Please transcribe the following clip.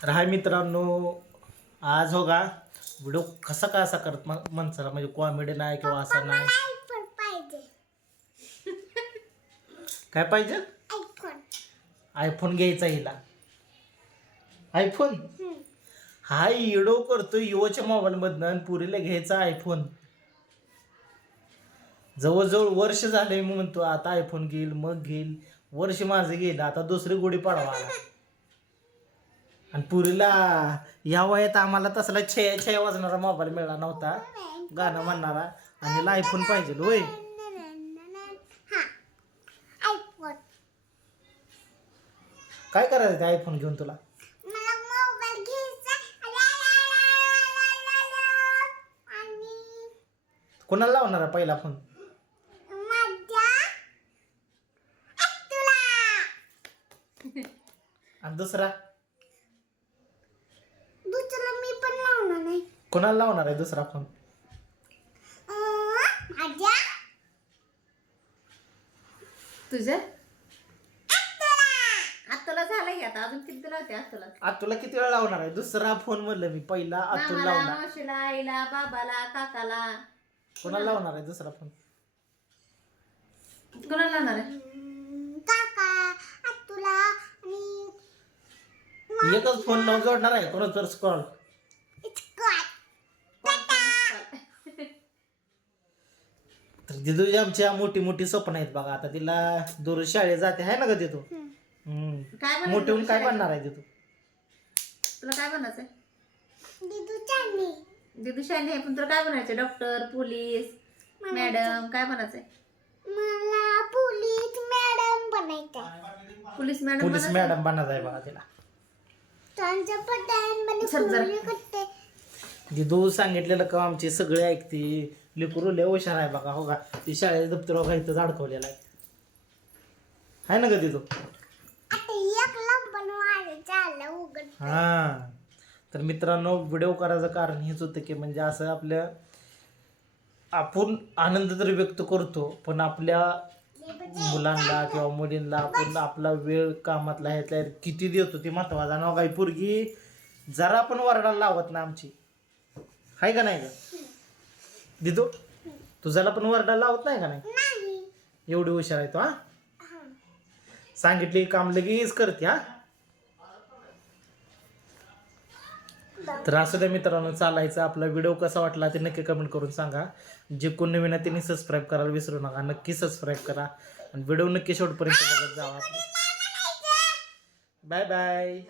तर हाय मित्रांनो, आज हो का व्हिडिओ कसा का असा करत माणसाला म्हणजे कॉमेडी नाही किंवा असा नाही. काय पाहिजे? आयफोन घ्यायचा हिला. आयफोन हाय व्हिडिओ करतोय युवाच्या मोबाईल मधनं आणि पुरीला घ्यायचा आयफोन. जवळजवळ वर्ष झालंय मी म्हणतो आता आयफोन घेईल मग घेईल. वर्ष माझं गेलं आता दुसरी गुढी पाडवा आला. आणि पुरीला या वयात आम्हाला तसला छया वाजणारा मोबाईल मिळाला नव्हता, गाणं म्हणणारा, आणि हिला आयफोन पाहिजे होय. काय करायचं ते आयफोन घेऊन तुला? कोणाला लावणार आहे पहिला फोन? आणि दुसरा मी पण लावणार नाही. कोणाला लावणार आहे दुसरा फोन? तुझ्या आत्ताला झालं की आता अजून किती लावते आत्ताला? तुला किती वेळा लावणार आहे दुसरा फोन? म्हणलं मी पहिला आतून मामाला, लावणार. मावशीला, आईला, बाबाला, काकाला. कोणाला लावणार आहे दुसरा फोन? कोणाला लावणार आहे? काका आतुला आणि एकच फोन लावून जोडणार आहे कोणाचा कॉल? तर दिदूची आमच्या मोठी मोठी स्वप्न आहेत बघा. आता तिला दूर शाळेत जाते आहे ना ग तिथू. काय मोठे होऊन काय शाळेत? बनणार आहे तिथू? तुला काय बनायचंय? दिदू चांदी दिदू शाळेत आहे पण तुला काय बनायचंय? डॉक्टर, पोलीस, मॅडम, काय बनायचंय? मला पोलीस मॅडम बनायचं. पोलीस मॅडम पोलीस बनायचंय? मॅडम बनायचं आहे बघा तिला. त्यांच्या पटायन चल जरा. करते. दिदू सांगितलेलं का आमचे सगळे ऐकते. लेकरू लय हुशार आहे बघा. हो का ती शाळेत दप्तर इथं अडकवलेला आहे ना ग दिदू? आता एक लंबन वाढायचं आलं उघड. हा. तर मित्रांनो, व्हिडिओ करायचं कारण हेच होतं की म्हणजे असं आपण आनंद तर व्यक्त करतो पण आपल्या मुलांना किंवा मुलींना आपण आपला वेळ कामातला ह्यातल्या किती देतो ते महत्वाचा. ना काही पोरगी जरा पण वरडायला लावत ना आमची, आहे का नाही ग दिदू? तुझ्याला पण वरडायला लावत नाही का नाही? नाही. एवढी हुशार आहे तो. हा, सांगितली काम लगेच करते. हा, तर असं त्या मित्रांनो चालायचं. आपला व्हिडिओ कसा वाटला ते नक्की कमेंट करून सांगा. जे कोण नवीन आहे त्यांनी सबस्क्राईब करायला विसरू नका. नक्की सबस्क्राईब करा आणि व्हिडिओ नक्की शेवटपर्यंत बघत जावा. Bye bye.